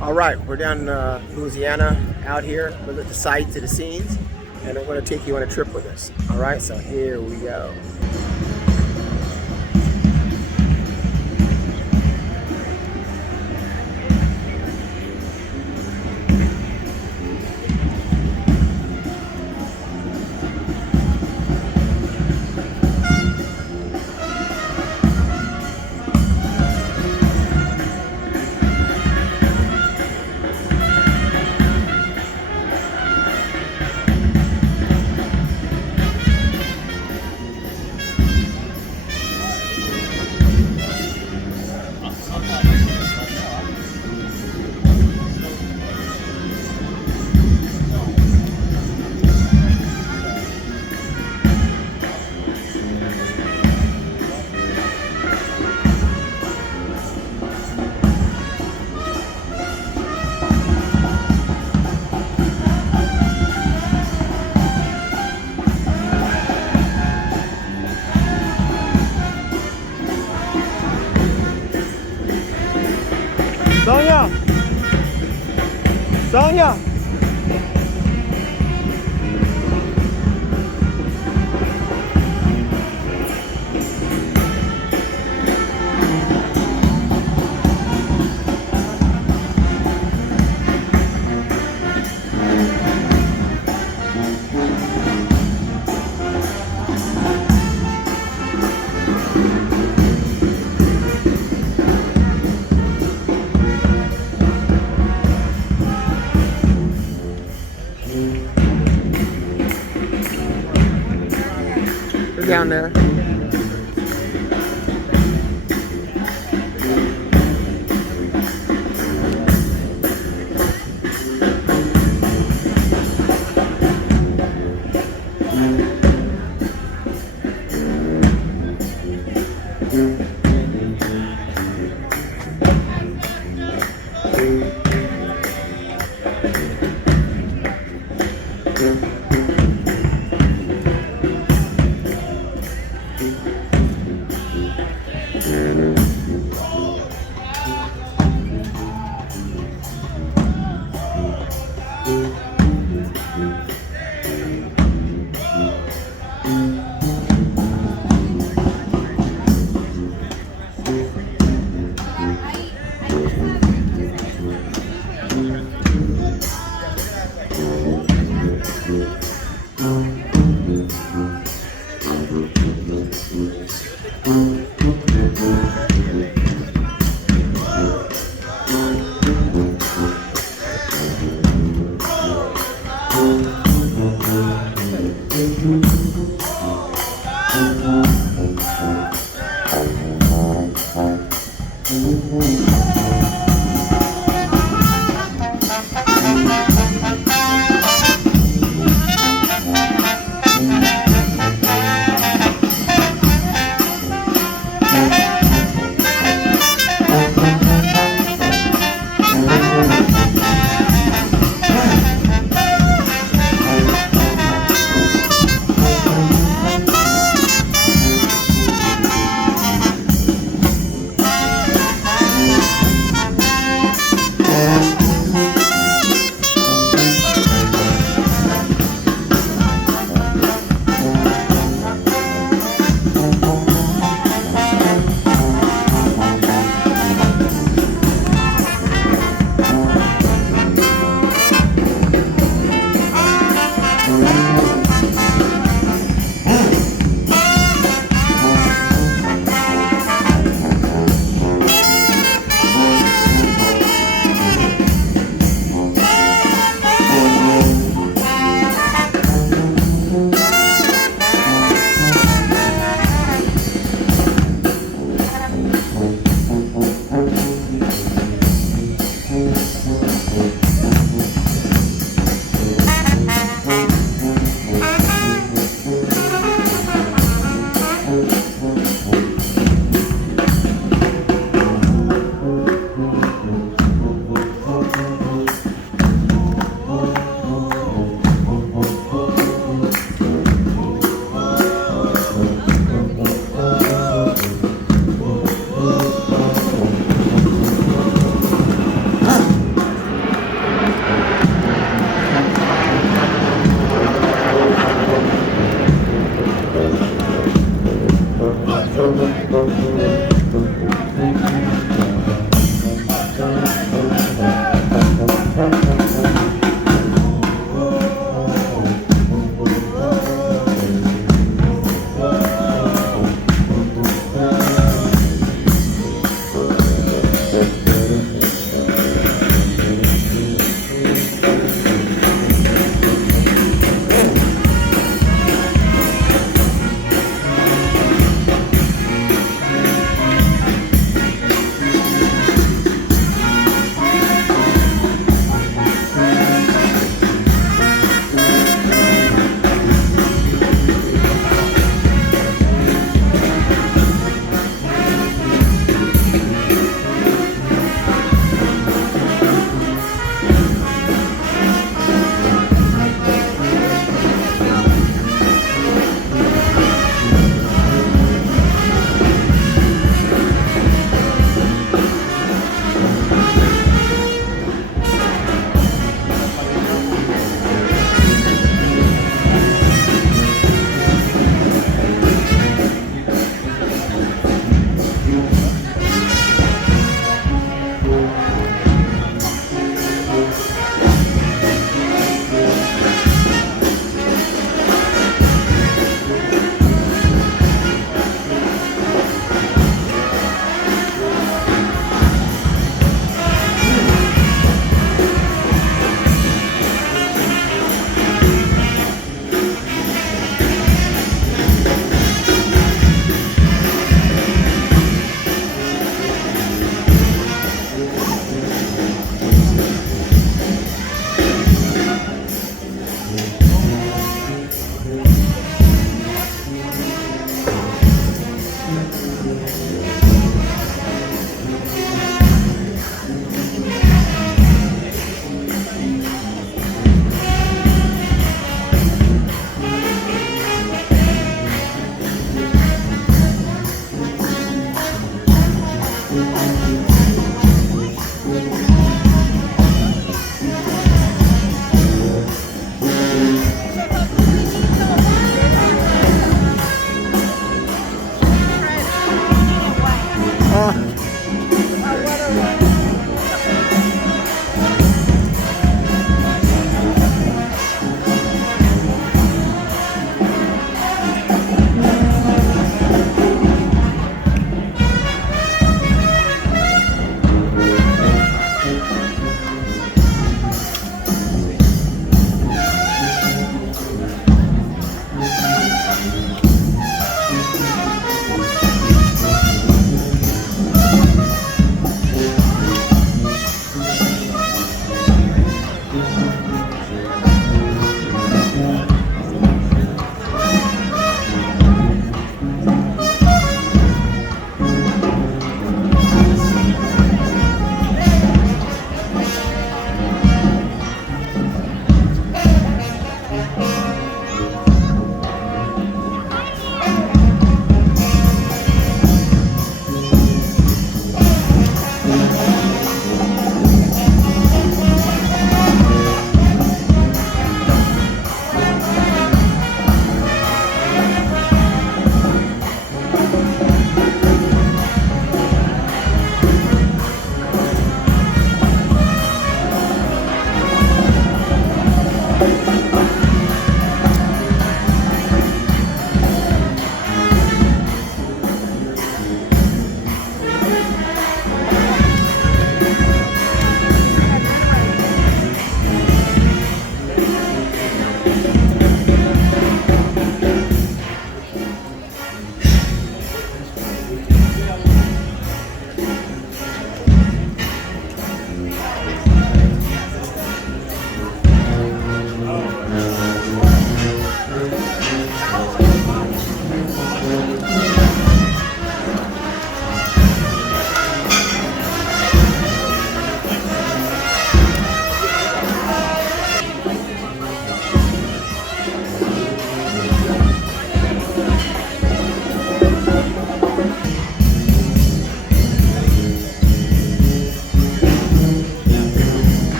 All right, we're down in Louisiana, out here. Look at the sights and the scenes, and I'm going to take you on a trip with us. All right, so here we go. Sonia! Sonia! Down there.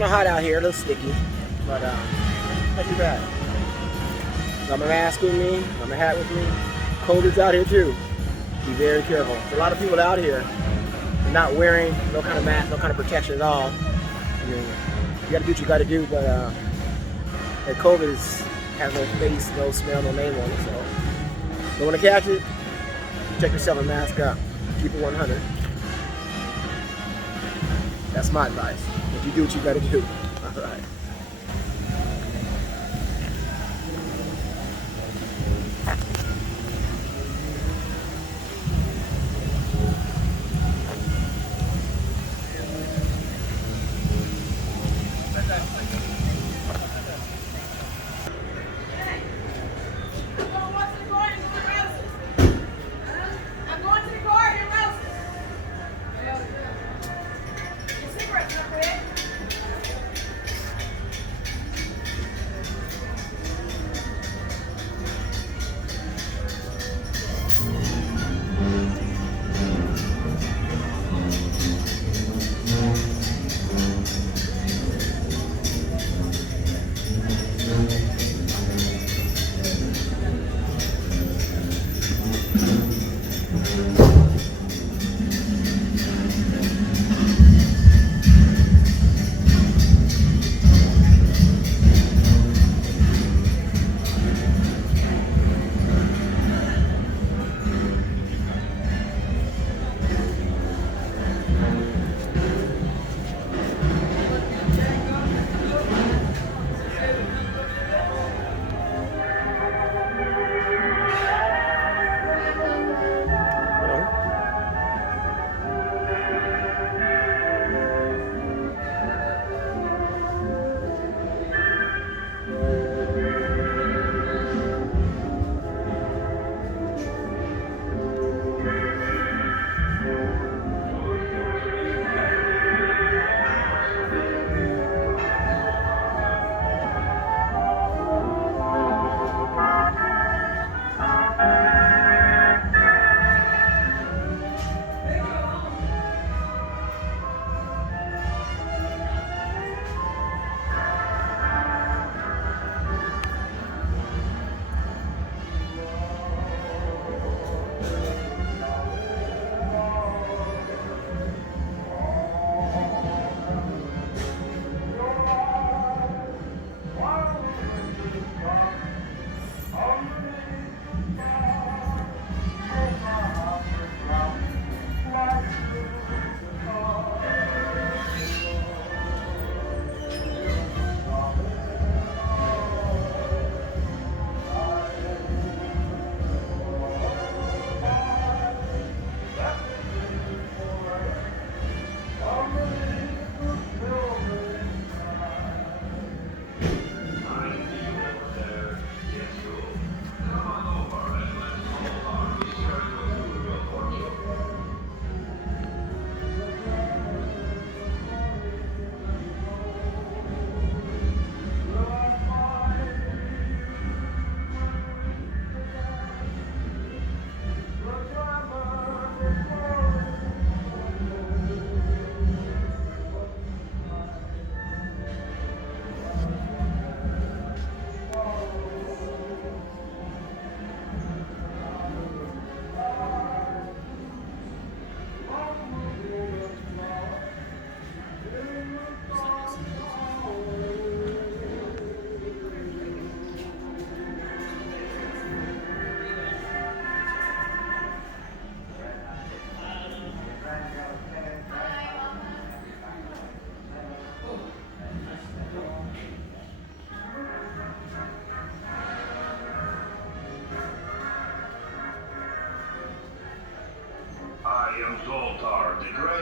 kind of hot out here, a little sticky, but not too bad. Got my mask with me, got my hat with me. COVID's out here too. Be very careful. There's a lot of people out here not wearing no kind of mask, no kind of protection at all. I mean, you gotta do what you gotta do, but that COVID has no face, no smell, no name on it, so don't want to catch it, check yourself and mask up. Keep it 100. That's my advice. But you do what you gotta do. All right.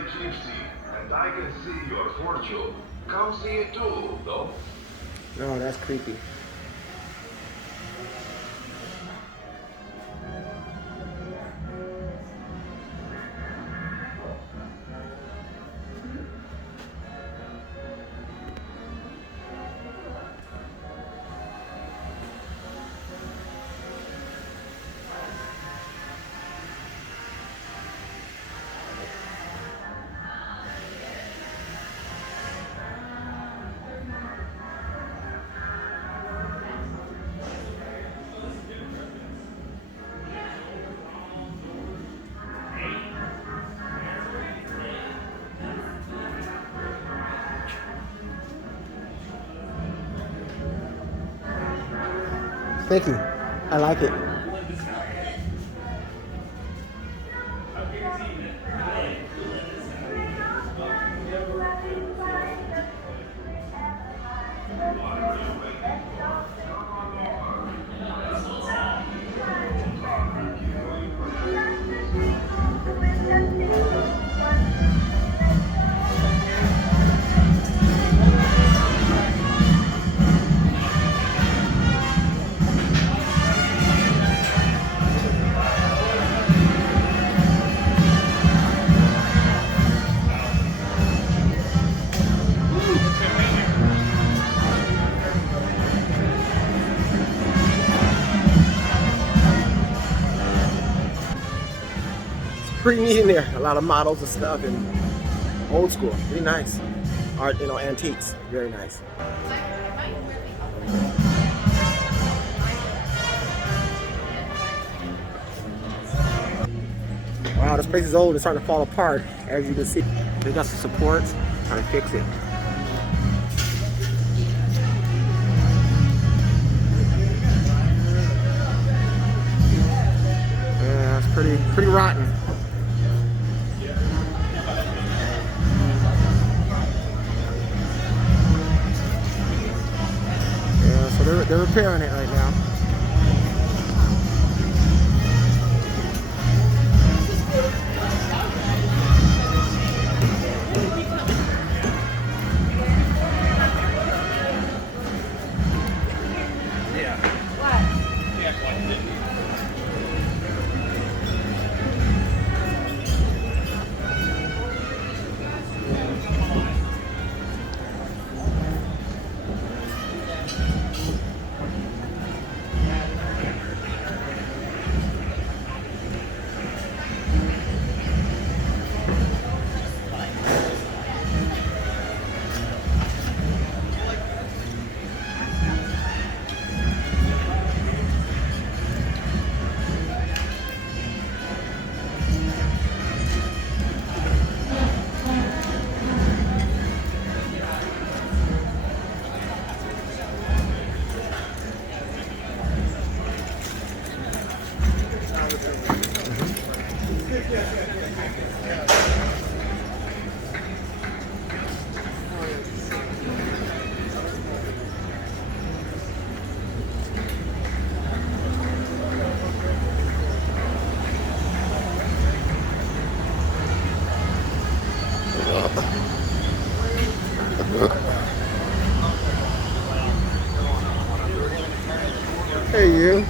Gypsy, and I can see your fortune. Come see it too, though. No, that's creepy. Thank you. I like it. Pretty neat in there. A lot of models and stuff, and old school. Really nice. Art, antiques. Very nice. Wow, this place is old. It's starting to fall apart, as you can see. They got some supports. Trying to fix it. Yeah, it's pretty rotten. They're repairing it right now. Hey, you.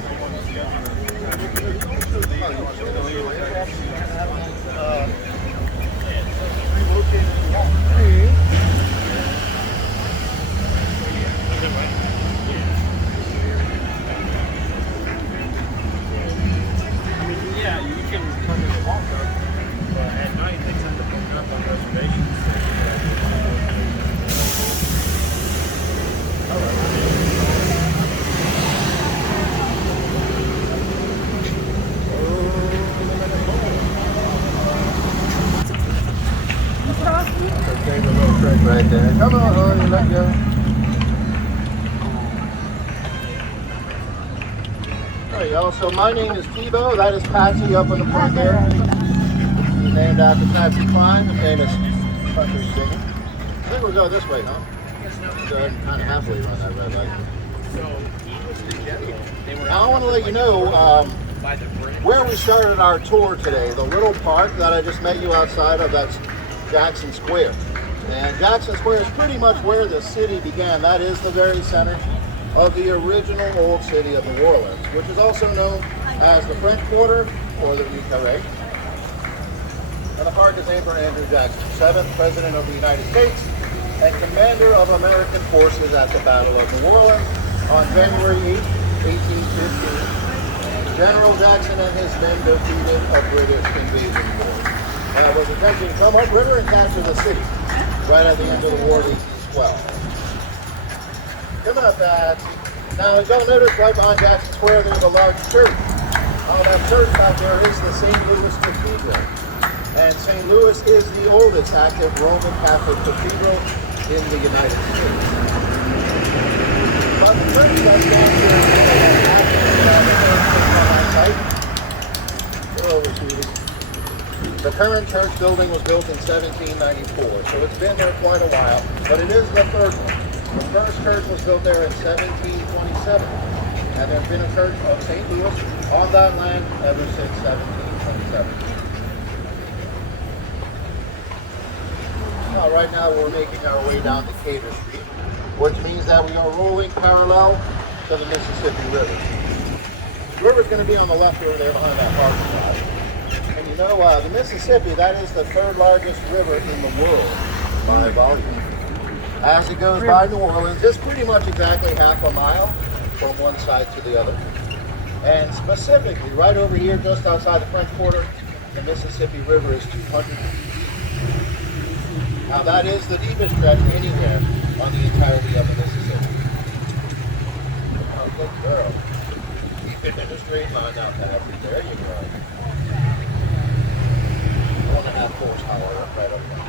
Yeah, you can come in the walk-up, but at night they tend to book up on reservations. Okay, the little trick right there. Come on, honey, let go. There you go. So my name is Tebow. That is Patsy up in the front there. She's named after Patsy Cline, the famous country singer. I think we'll go this way, huh? Go ahead and kind of halfway run that red light. Now I want to let you know where we started our tour today. The little park that I just met you outside of, that's Jackson Square. And Jackson Square is pretty much where the city began. That is the very center of the original old city of New Orleans, which is also known as the French Quarter or the Rue Carré. And the park is named for Andrew Jackson, 7th President of the United States and commander of American forces at the Battle of New Orleans on January 8, 1815. General Jackson and his men defeated a British invasion force that was attempting to come upriver and capture the city right at the end of the war in 1812. Coming up, now you'll notice right behind Jackson Square there's a large church. That church back there is the St. Louis Cathedral. And St. Louis is the oldest active Roman Catholic cathedral in the United States. But the church that's down here current church building was built in 1794, so it's been there quite a while, but it is the third one. The first church was built there in 1727, and there's been a church of St. Louis on that land ever since 1727. Now, right now we're making our way down to Cater Street, which means that we are rolling parallel to the Mississippi River. The river's going to be on the left over there behind that parking lot. And you know, the Mississippi, that is the third largest river in the world by volume. As it goes by New Orleans, it's pretty much exactly half a mile from one side to the other. And specifically, right over here, just outside the French Quarter, the Mississippi River is 200 feet deep. Now that is the deepest stretch anywhere on the entirety of the Mississippi. Oh, good girl. Keep it in a straight line now, Patrick. There you go. 1.5 horsepower right up here.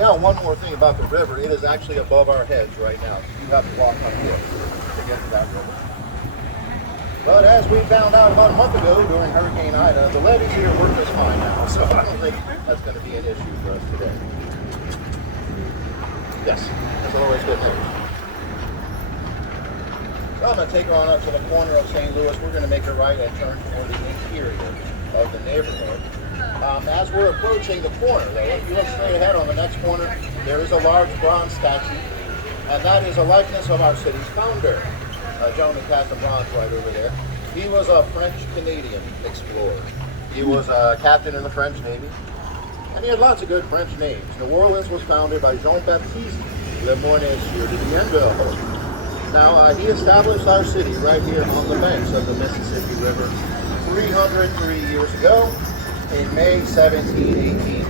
Now, one more thing about the river. It is actually above our heads right now. You have to walk uphill to get to that river. But as we found out about a month ago during Hurricane Ida, the levees here work just fine now, so I don't think that's going to be an issue for us today. Yes, that's always good news. So I'm going to take her on up to the corner of St. Louis. We're going to make a right and turn toward the interior of the neighborhood. As we're approaching the corner, though, if you look straight ahead on the next corner, there is a large bronze statue, and that is a likeness of our city's founder. A gentleman cast in bronze right over there. He was a French-Canadian explorer. He was a captain in the French Navy, and he had lots of good French names. New Orleans was founded by Jean-Baptiste Le Mornessier de Bienville. Now, he established our city right here on the banks of the Mississippi River 303 years ago in May 1718.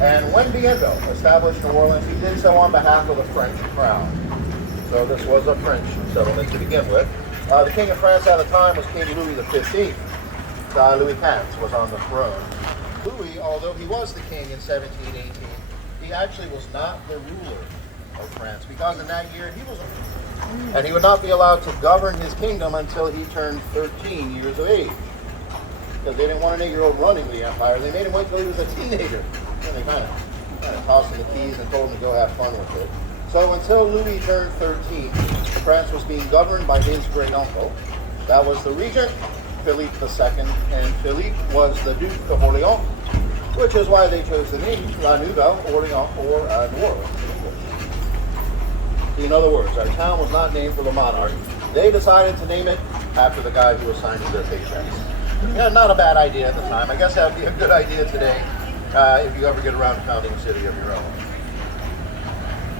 And when Bienville established New Orleans, he did so on behalf of the French crown. So this was a French settlement to begin with. The King of France at the time was King Louis XV. Louis XV was on the throne. Louis, although he was the king in 1718, he actually was not the ruler of France, because in that year he was a and he would not be allowed to govern his kingdom until he turned 13 years of age. Because they didn't want an 8-year-old running the empire. They made him wait until he was a teenager. And they kind of tossed him the keys and told him to go have fun with it. So until Louis turned 13, France was being governed by his great uncle. That was the regent, Philippe II, and Philippe was the Duke of Orleans, which is why they chose the name La Nouvelle Orleans, or New Orleans. In other words, our town was not named for the monarch. They decided to name it after the guy who was signing their paychecks. Yeah, not a bad idea at the time. I guess that would be a good idea today if you ever get around to founding a city of your own.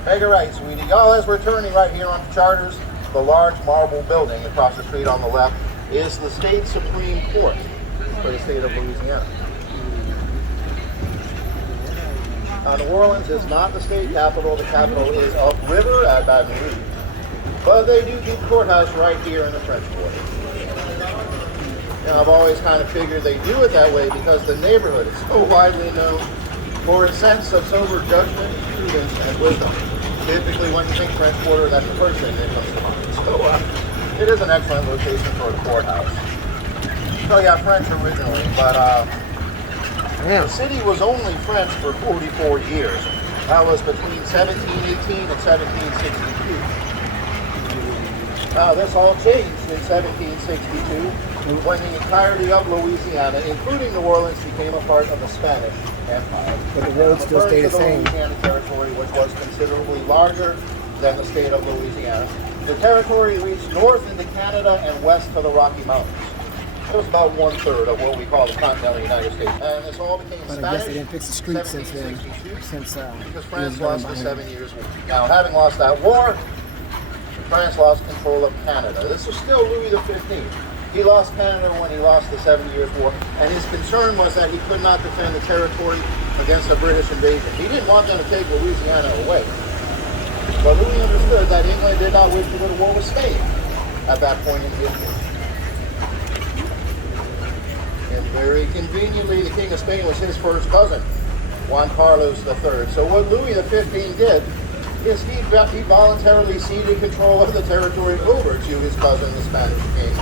Make it right, sweetie. Y'all, as we're turning right here onto Charters, the large marble building across the street on the left is the state Supreme Court for the state of Louisiana. New Orleans is not the state capital. The capital is upriver at Baton Rouge. But they do keep the courthouse right here in the French Quarter. Now, I've always kind of figured they do it that way because the neighborhood is so widely known for its sense of sober judgment, prudence, and wisdom. Typically, when you think French Quarter, that's the first thing that comes to mind. So, it is an excellent location for a courthouse. So, yeah, French originally, but the city was only French for 44 years. That was between 1718 and 1762. This all changed in 1762 when the entirety of Louisiana, including New Orleans, became a part of the Spanish Empire. But the roads still stay the same. Louisiana Territory, which was considerably larger than the state of Louisiana. The territory reached north into Canada and west to the Rocky Mountains. It was about 1/3 of what we call the continental United States. And this all became But Spanish. I guess they didn't fix the streets since then. Because France lost the 7 Years' War. Now, having lost that war, France lost control of Canada. This is still Louis XV. He lost Canada when he lost the 7 Years' War, and his concern was that he could not defend the territory against a British invasion. He didn't want them to take Louisiana away. But Louis understood that England did not wish to go to war with Spain at that point in history. And very conveniently, the King of Spain was his first cousin, Juan Carlos III. So what Louis XV did is he voluntarily ceded control of the territory over to his cousin, the Spanish king.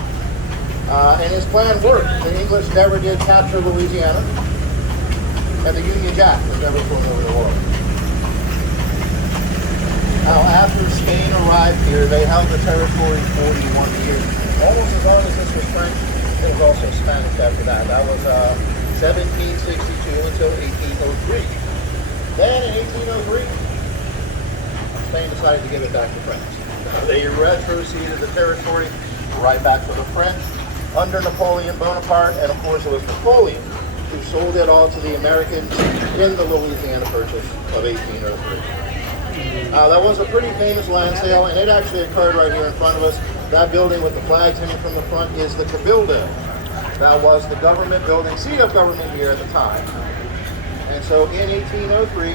And his plan worked. The English never did capture Louisiana, and the Union Jack was never flown over the world. Now, after Spain arrived here, they held the territory 41 years. Almost as long as this was French, it was also Spanish after that. That was 1762 until 1803. Then in 1803, Spain decided to give it back to France. They retroceded the territory right back to the French under Napoleon Bonaparte, and of course it was Napoleon who sold it all to the Americans in the Louisiana Purchase of 1803. That was a pretty famous land sale, and it actually occurred right here in front of us. That building with the flags hanging from the front is the Cabildo. That was the government building, seat of government here at the time. And so in 1803,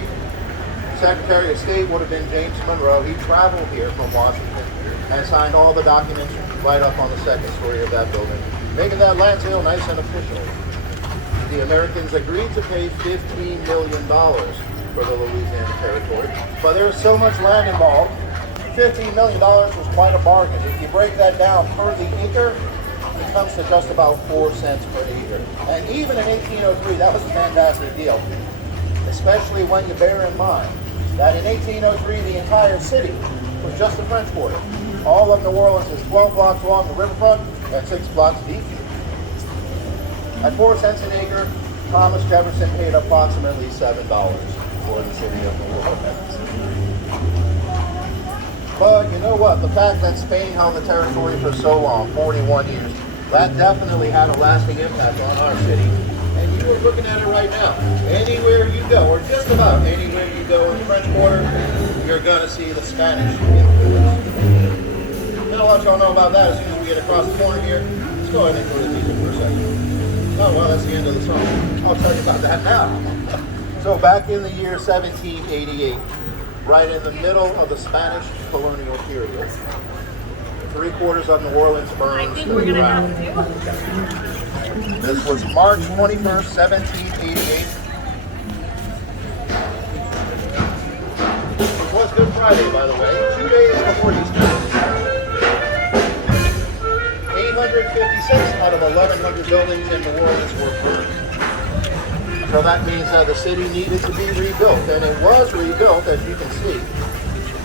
Secretary of State would have been James Monroe. He traveled here from Washington and signed all the documents right up on the second story of that building, making that land sale nice and official. The Americans agreed to pay $15 million for the Louisiana Territory, but there was so much land involved, $15 million was quite a bargain. If you break that down per the acre, it comes to just about 4 cents per acre. And even in 1803, that was a fantastic deal, especially when you bear in mind that in 1803, the entire city was just the French Quarter. All of New Orleans is 12 blocks along the riverfront and 6 blocks deep. At 4 cents an acre, Thomas Jefferson paid approximately $7 for the city of New Orleans. But you know what? The fact that Spain held the territory for so long, 41 years, that definitely had a lasting impact on our city. And you are looking at it right now. Anywhere you go, or just about anywhere you go in the French Quarter, you're going to see the Spanish influence. And I'll let y'all know about that as soon as we get across the corner here. Let's go ahead and go to the music for a second. Oh, well, that's the end of the song. I'll tell you about that now. So back in the year 1788, right in the middle of the Spanish colonial period, 3/4 of New Orleans burned. I think we're going to have to. This was March 21st, 1788. It was Good Friday, by the way, 2 days before Easter. 856 out of 1,100 buildings in New Orleans were burned. So that means that the city needed to be rebuilt, and it was rebuilt, as you can see,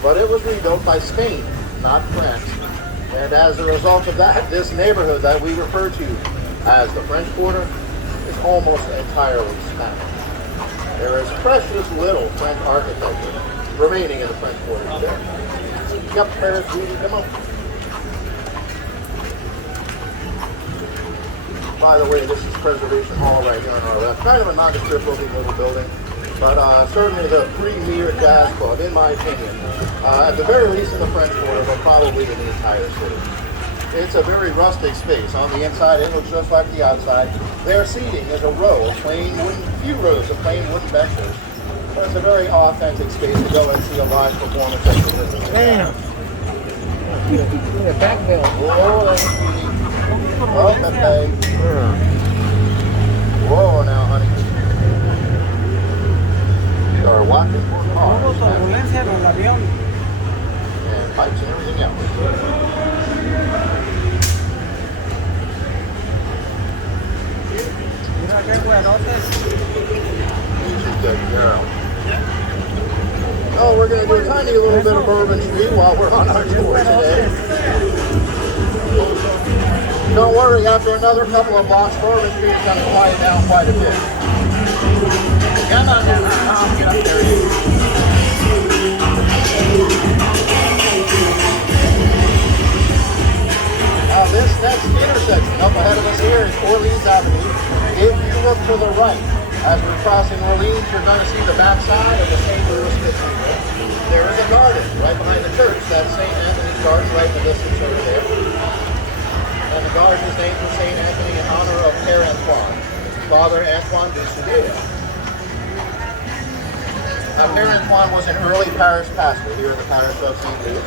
but it was rebuilt by Spain, not France. And as a result of that, this neighborhood that we refer to as the French Quarter is almost entirely Spanish. There is precious little French architecture remaining in the French Quarter today. Yep, Paris, Judy, come on. By the way, this is Preservation Hall right here on our left. Kind of a nondescript looking little building, but certainly the premier jazz club, in my opinion, at the very least in the French Quarter, but probably in the entire city. It's a very rustic space. On the inside, it looks just like the outside. Their seating is a row of few rows of plain wooden benches. But it's a very authentic space to go and see a live performance. Damn. Yeah, back bill. Whoa, that's sweetie. Oh, Pepe. Whoa, now, honey. We are watching for cars. And pipes and everything else. Good girl. Oh, we're going to do a tiny little bit of Bourbon Street while we're on our tour today. Don't worry, after another couple of blocks, Bourbon Street is going to quiet down quite a bit. Come on down, get up there. Now this next intersection up ahead of us here is Orleans Avenue. If you look to the right, as we're crossing Orleans, you're going to see the backside of the St. Louis Cathedral. There is a garden right behind the church. That's St. Anthony's Garden right in the distance over there. And the garden is named for St. Anthony in honor of Père Antoine, Father Antoine de Soudet. Now, Père Antoine was an early parish pastor here in the parish of St. Louis.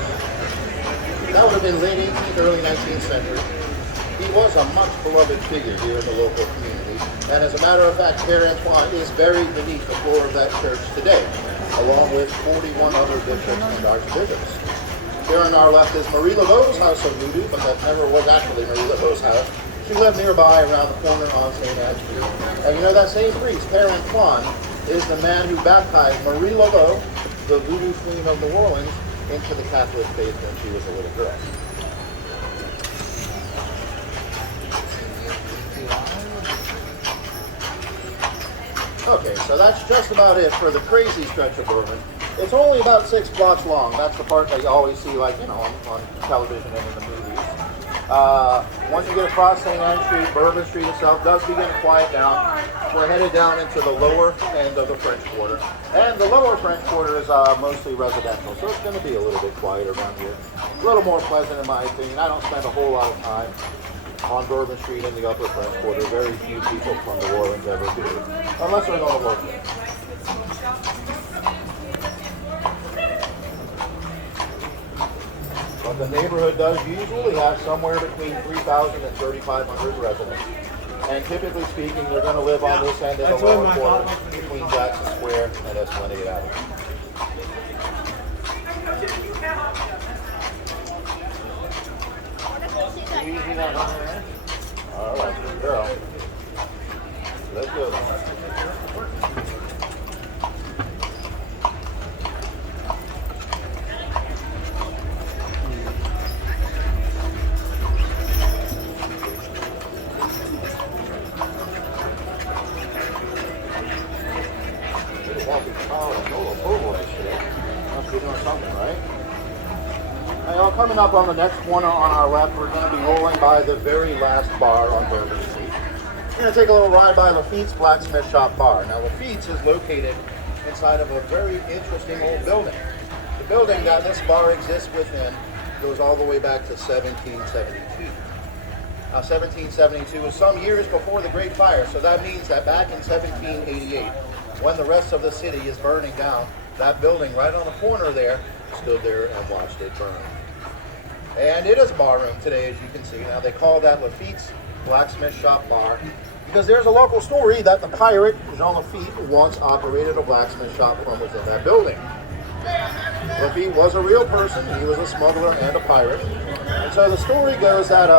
That would have been late 18th, early 19th century. He was a much beloved figure here in the local community. And as a matter of fact, Père Antoine is buried beneath the floor of that church today, along with 41 other bishops and archbishops. Here on our left is Marie Laveau's house of voodoo, but that never was actually Marie Laveau's house. She lived nearby around the corner on St. Anne Street. And you know that same priest, Père Antoine, is the man who baptized Marie Laveau, the voodoo queen of New Orleans, into the Catholic faith when she was a little girl. Okay, so that's just about it for the crazy stretch of Bourbon. It's only about 6 blocks long. That's the part that you always see, like, you know, on television and in the movies. Once you get across St. Anne Street, Bourbon Street itself does begin to quiet down. We're headed down into the lower end of the French Quarter. And the lower French Quarter is mostly residential, so it's going to be a little bit quieter down here. A little more pleasant in my opinion. I don't spend a whole lot of time on Bourbon Street in the upper French Quarter. Very few people from New Orleans ever do, unless they're going to work there. But the neighborhood does usually have somewhere between 3,000 and 3,500 residents. And typically speaking, they're going to live on this end of the lower quarter between Jackson Square and Esplanade Avenue. All right, good girl. Let's go. Must be doing something, right? Now, coming up on the next corner on our left, we're going to be rolling by the very last bar on Bourbon Street. We're going to take a little ride by Lafitte's Blacksmith Shop Bar. Now, Lafitte's is located inside of a very interesting old building. The building that this bar exists within goes all the way back to 1772. Now, 1772 was some years before the Great Fire, so that means that back in 1788, when the rest of the city is burning down, that building right on the corner there stood there and watched it burn. And it is a bar room today, as you can see. Now, they call that Lafitte's Blacksmith Shop Bar because there's a local story that the pirate, Jean Lafitte, once operated a blacksmith shop from within that building. Lafitte was a real person. He was a smuggler and a pirate. And so the story goes that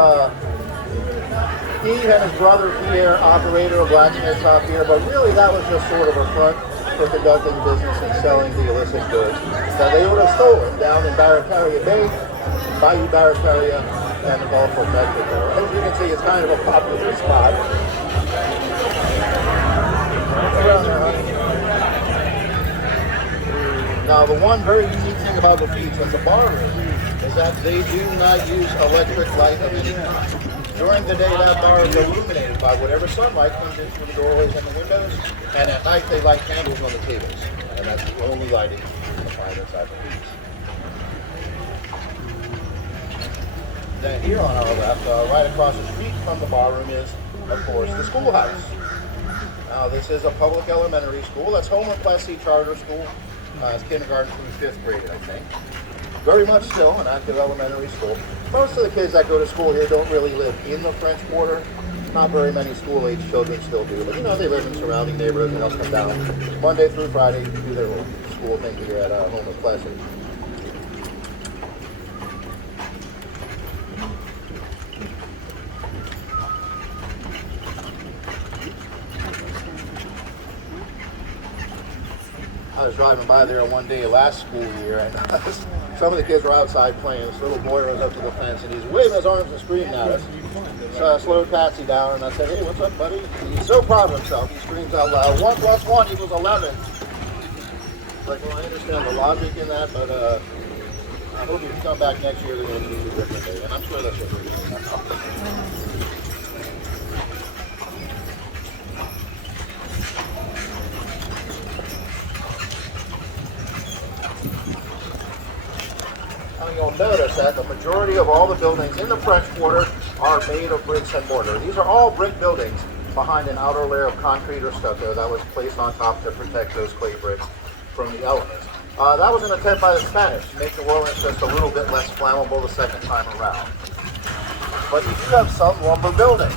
he and his brother Pierre operated a blacksmith shop here, but really that was just sort of a front for conducting business and selling the illicit goods that they would have stolen down in Barataria Bay, Bayou Barataria, and the Gulf of Mexico. As you can see, it's kind of a popular spot. Around there, honey. Now, the one very unique thing about Lafitte's as a bar room is that they do not use electric light of any kind. During the day, that bar is illuminated by whatever sunlight comes in through the doorways and the windows, and at night they light candles on the tables, and that's the only lighting you can find inside Lafitte's. Then here on our left, right across the street from the bar room is, of course, the schoolhouse. Now, this is a public elementary school. That's Homer Plessy Charter School. It's kindergarten through 5th grade, I think. Very much still an active elementary school. Most of the kids that go to school here don't really live in the French Quarter. Not very many school-age children still do, but you know, they live in surrounding neighborhoods and they'll come down Monday through Friday to do their little school thing here at Homer Plessy. I was driving by there one day last school year, and some of the kids were outside playing. This little boy runs up to the fence, and he's waving his arms and screaming at us. So I slowed Patsy down, and I said, "Hey, what's up, buddy?" And he's so proud of himself. He screams out loud, 1 + 1 = 11. Like, well, I understand the logic in that, but I hope if you come back next year, they're going to do it differently. And I'm sure that's what they're doing now. You'll notice that the majority of all the buildings in the French Quarter are made of bricks and mortar. These are all brick buildings behind an outer layer of concrete or stucco that was placed on top to protect those clay bricks from the elements. That was an attempt by the Spanish to make New Orleans just a little bit less flammable the second time around. But you do have some lumber buildings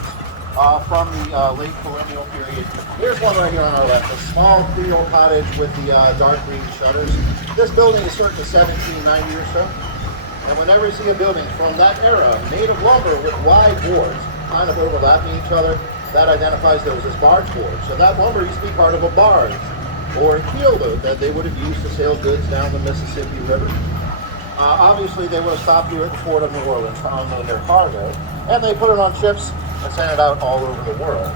from the late colonial period. Here's one right here on our left, a small Creole cottage with the dark green shutters. This building is circa 1790 or so. And whenever you see a building from that era made of lumber with wide boards, kind of overlapping each other, that identifies those as barge boards. So that lumber used to be part of a barge or a keelboat that they would have used to sail goods down the Mississippi River. Obviously, they would have stopped here at the port of New Orleans to unload their cargo, and they put it on ships and sent it out all over the world.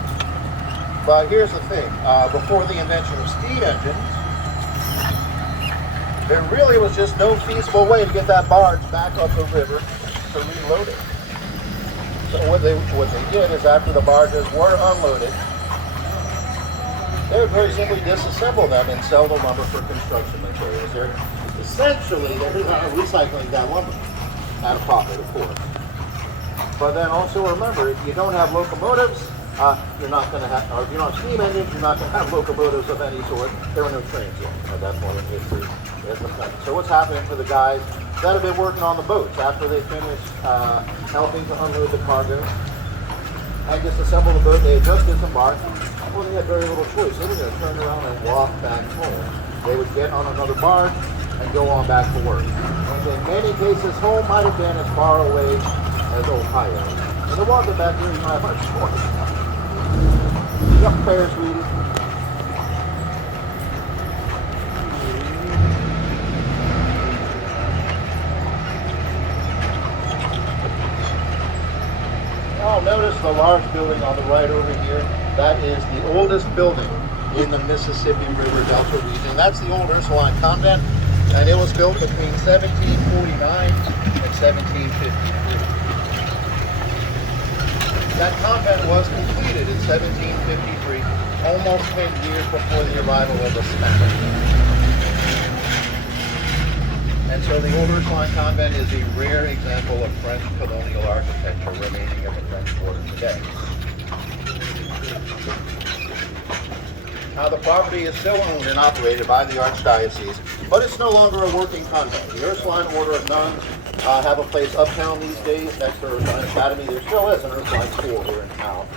But here's the thing, before the invention of steam engines, there really was just no feasible way to get that barge back up the river to reload it. So what they did is, after the barges were unloaded, they would very simply disassemble them and sell the lumber for construction materials. They're recycling that lumber at a profit, of course. But then also remember, if you don't have locomotives, you're not going to have, or if you're not steam engines, you're not going to have locomotives of any sort. There were no trains yet at that point in history. So what's happening for the guys that have been working on the boats after they finish helping to unload the cargo and disassemble the boat they had just disembarked? Well, they had very little choice. They were going to turn around and walk back home. They would get on another barge and go on back to work. And in many cases, home might have been as far away as Ohio. And to walk it back here, you might have much choice. Yep, fair, sweetie. Oh, notice the large building on the right over here. That is the oldest building in the Mississippi River Delta region. That's the old Salon Convent, and it was built between 1749 and 1753. That convent was completed in 1753, almost 10 years before the arrival of the Spanish. And so the old Salon Convent is a rare example of French colonial architecture remaining in the French Quarter today. Now, the property is still owned and operated by the Archdiocese, but it's no longer a working convent. The Ursuline Order of Nuns have a place uptown these days next to Ursuline Academy. There still is an Ursuline school here in town.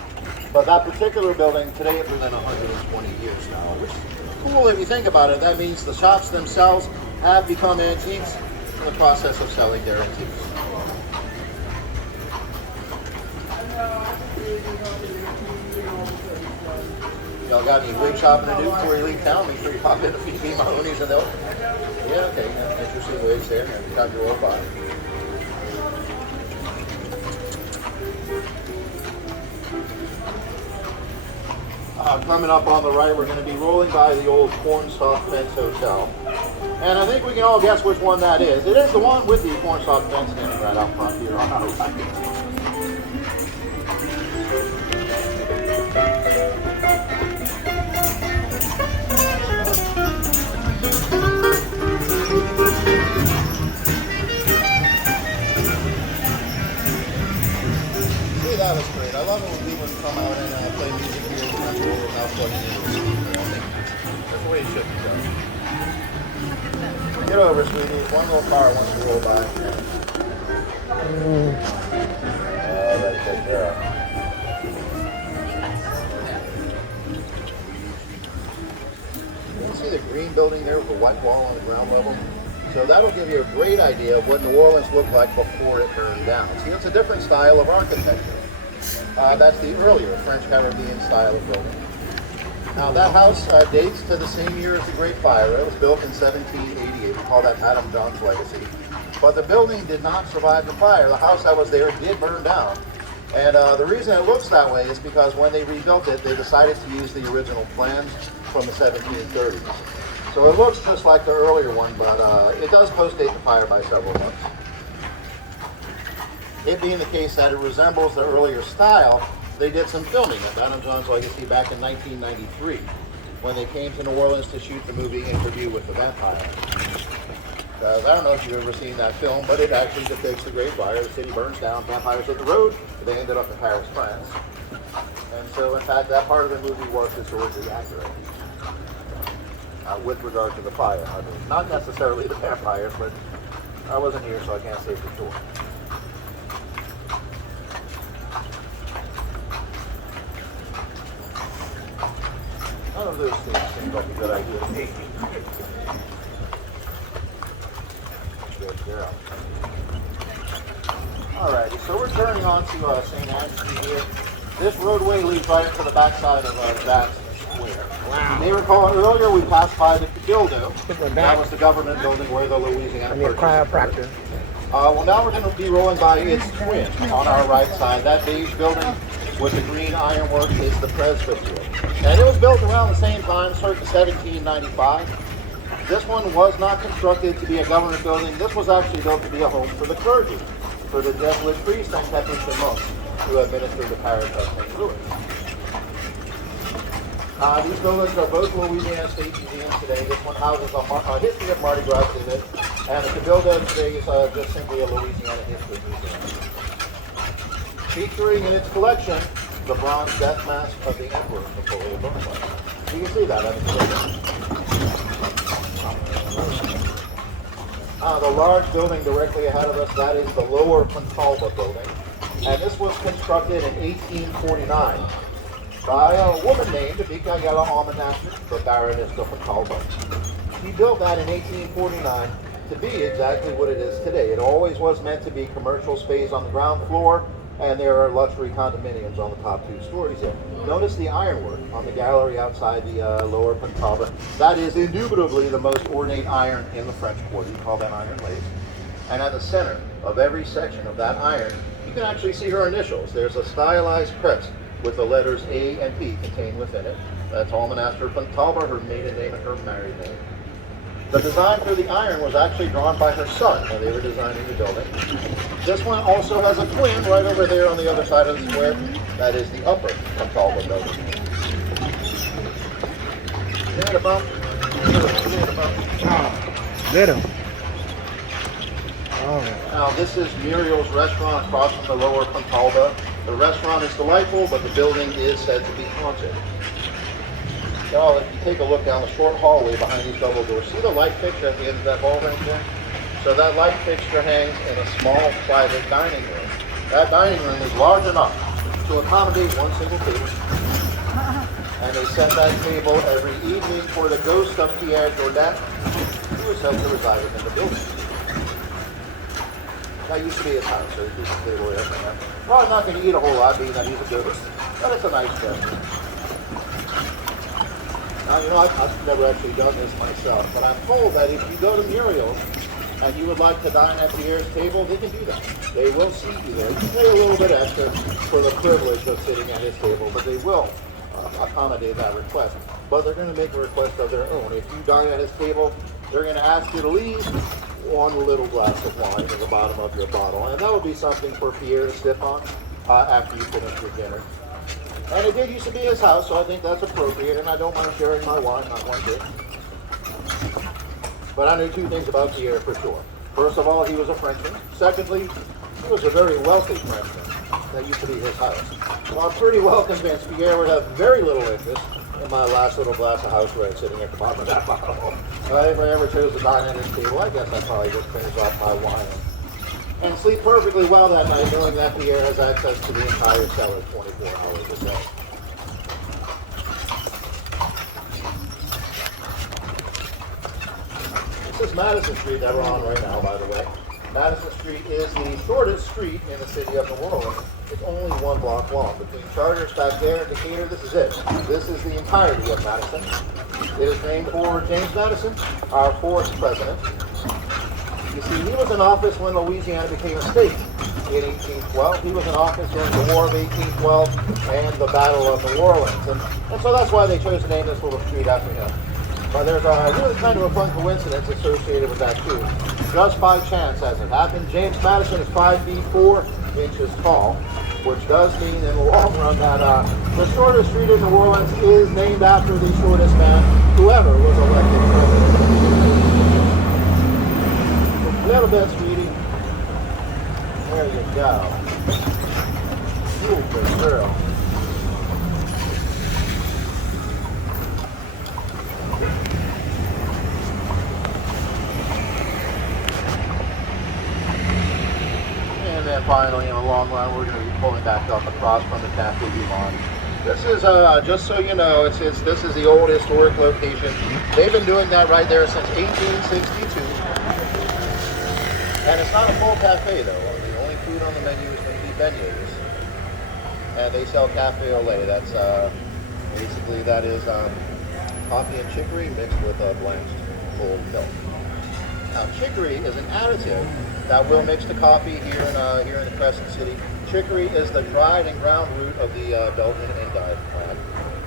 But that particular building, today it's within 120 years now, which is cool if you think about it. That means the shops themselves have become antiques in the process of selling their antiques. Y'all got any wig shopping to do before you leave town? Make sure you pop in to Phoebe Mahoney's and they'll... Yeah, okay, interesting wigs there. You got your old body. Coming up on the right, we're going to be rolling by the old Cornstalk Fence Hotel. And I think we can all guess which one that is. It is the one with the Cornstalk Fence standing right out front here on our right. See, that was great. I love it when people come out and play music here in Central without plugging into the speaker. I think that's the way it should be done. Get over, sweetie. One little car wants to roll by. That's take care of. You can see the green building there with the white wall on the ground level. So that'll give you a great idea of what New Orleans looked like before it burned down. See, it's a different style of architecture. That's the earlier French Caribbean style of building. Now that house dates to the same year as the Great Fire. It was built in 1788. We call that Madame John's legacy. But the building did not survive the fire. The house that was there did burn down. And the reason it looks that way is because when they rebuilt it, they decided to use the original plans from the 1730s. So it looks just like the earlier one, but it does post-date the fire by several months. It being the case that it resembles the earlier style, they did some filming at Madame John's Legacy back in 1993 when they came to New Orleans to shoot the movie Interview with the Vampire. I don't know if you've ever seen that film, but it actually depicts the Great Fire. The city burns down, vampires hit the road, and they ended up in Paris, France. And so, in fact, that part of the movie was historically accurate with regard to the fire. I mean, not necessarily the vampires, but I wasn't here, so I can't say for sure. None of those things seem like a good idea to me. Good girl. Alrighty, so we're turning on to St. Anne's Street here. This roadway leads right into the backside of Jackson Square. Wow. You may recall earlier we passed by the Cabildo. We're That back. was the government building where the Louisiana I need a Purchase occurred. chiropractor. Well, now we're going to be rolling by its twin on our right side. That beige building with the green ironwork is the Presbytery. And it was built around the same time, circa 1795. This one was not constructed to be a government building. This was actually built to be a home for the clergy, for the Jesuit priests and Capuchin monks who administered the parish of St. Louis. These buildings are both Louisiana State Museums today. This one houses a history of Mardi Gras exhibit, and the Cabildo today is just simply a Louisiana history museum. Featuring in its collection the bronze death mask of the Emperor Napoleon Bonaparte. You can see that at the Cabildo. The large building directly ahead of us, that is the Lower Fontalba building, and this was constructed in 1849. By a woman named Micaela Almanaster, the Baroness of Fontalba. She built that in 1849 to be exactly what it is today. It always was meant to be commercial space on the ground floor, and there are luxury condominiums on the top 2 stories there. Notice the ironwork on the gallery outside the Lower Fontalba. That is indubitably the most ornate iron in the French Quarter. You call that iron lace. And at the center of every section of that iron, you can actually see her initials. There's a stylized crest with the letters A and P contained within it. That's Almanaster Fontalba, her maiden name and her married name. The design for the iron was actually drawn by her son when they were designing the building. This one also has a twin right over there on the other side of the square. That is the Upper Fontalba building. Little. Oh. Now this is Muriel's restaurant across from the Lower Fontalba. The restaurant is delightful, but the building is said to be haunted. Now, if you take a look down the short hallway behind these double doors, see the light fixture at the end of that hall right there? So that light fixture hangs in a small private dining room. That dining room is large enough to accommodate one single table. And they set that table every evening for the ghost of Pierre Jourdain, who is said to reside within the building. That used to be his house, so he keeps the table there. Probably not going to eat a whole lot, being that he's a ghost, but it's a nice gesture. Now, you know, I've never actually done this myself, but I'm told that if you go to Muriel's and you would like to dine at Pierre's table, they can do that. They will seat you there. You can pay a little bit extra for the privilege of sitting at his table, but they will accommodate that request. But they're going to make a request of their own. If you dine at his table, they're going to ask you to leave one little glass of wine at the bottom of your bottle. And that would be something for Pierre to sip on after you finish your dinner. And it did used to be his house, so I think that's appropriate, and I don't mind sharing my wine, not one bit. But I knew 2 things about Pierre for sure. First of all, he was a Frenchman. Secondly, he was a very wealthy Frenchman. That used to be his house. So I'm pretty well convinced Pierre would have very little interest in my last little glass of house red sitting at the bottom of that bottle. If I ever chose to dine at his table, I guess I'd probably just finish off my wine and sleep perfectly well that night, knowing that Pierre has access to the entire cellar 24 hours a day. This is Madison Street that we're on right now, by the way. Madison Street is the shortest street in the city of New Orleans. It's only 1 block long. Between Charters back there and Decatur, this is it. This is the entirety of Madison. It is named for James Madison, our 4th president. You see, he was in office when Louisiana became a state in 1812. He was in office during the War of 1812 and the Battle of New Orleans. And so that's why they chose to name this little street after him. But there's really kind of a fun coincidence associated with that too. Just by chance, as it happened, James Madison is 5 feet 4 inches tall, which does mean in the long run that the shortest street in New Orleans is named after the shortest man who ever was elected president. A little bit, sweetie. There you go. You good girl. And then finally, in the long run, we're going to be pulling back up across from the Cafe du Monde. This is, just so you know, this is the old historic location. They've been doing that right there since 1862. And it's not a full cafe, though. The only food on the menu is going to be beignets. And they sell cafe au lait. That's basically that is coffee and chicory mixed with blanched cold milk. Now, chicory is an additive that will mix the coffee here in the Crescent City. Chicory is the dried and ground root of the Belgian endive plant.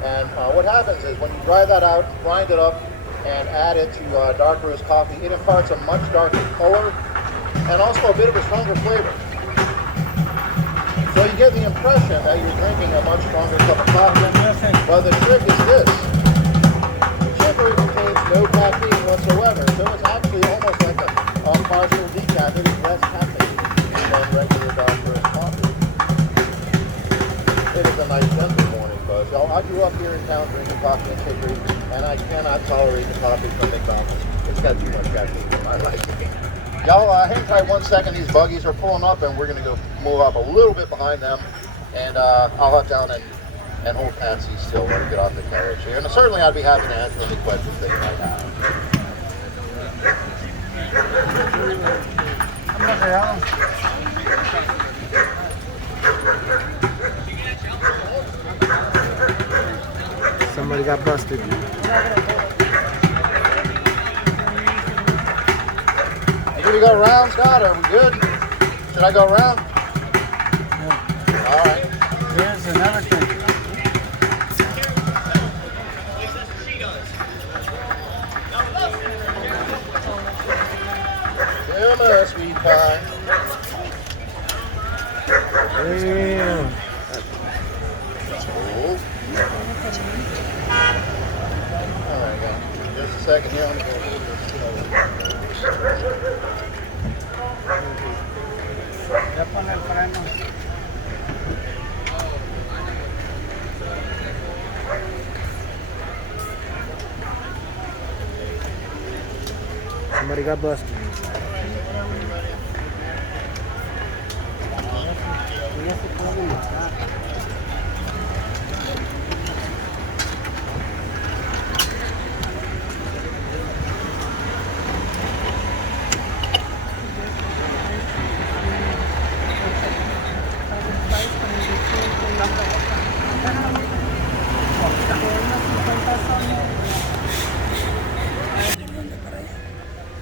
And what happens is when you dry that out, grind it up, and add it to dark roast coffee, it imparts a much darker color and also a bit of a stronger flavor. So you get the impression that you're drinking a much stronger cup of coffee. But the trick is this. Chicory contains no caffeine whatsoever, so it's actually almost like a partial decaf. It is less caffeine than regular dark roast coffee. It is a nice gentle morning buzz. Y'all, I grew up here in town drinking coffee and chicory, and I cannot tolerate the coffee from McDonald's. It's got too much caffeine for my liking. Y'all, hang tight 1 second. These buggies are pulling up, and we're going to go move up a little bit behind them, and I'll hop down and hold Patsy still when we get off the carriage here. And certainly I'd be happy to answer any questions that you might have. Somebody got busted. Should we go around, Scott? Are we good? Should I go around? Yeah. All right. Here's another thing. Come on, sweet pie. Damn. Cool. All right, guys. Just a second here. I'm going to go Ya pon el freno. Somebody got busted. Ya se puede matar.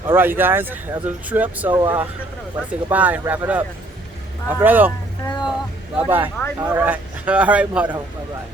All right, you guys, after the trip, so let's say goodbye and wrap it up. Alfredo. Bye-bye. All right. All right, Moto. Bye-bye.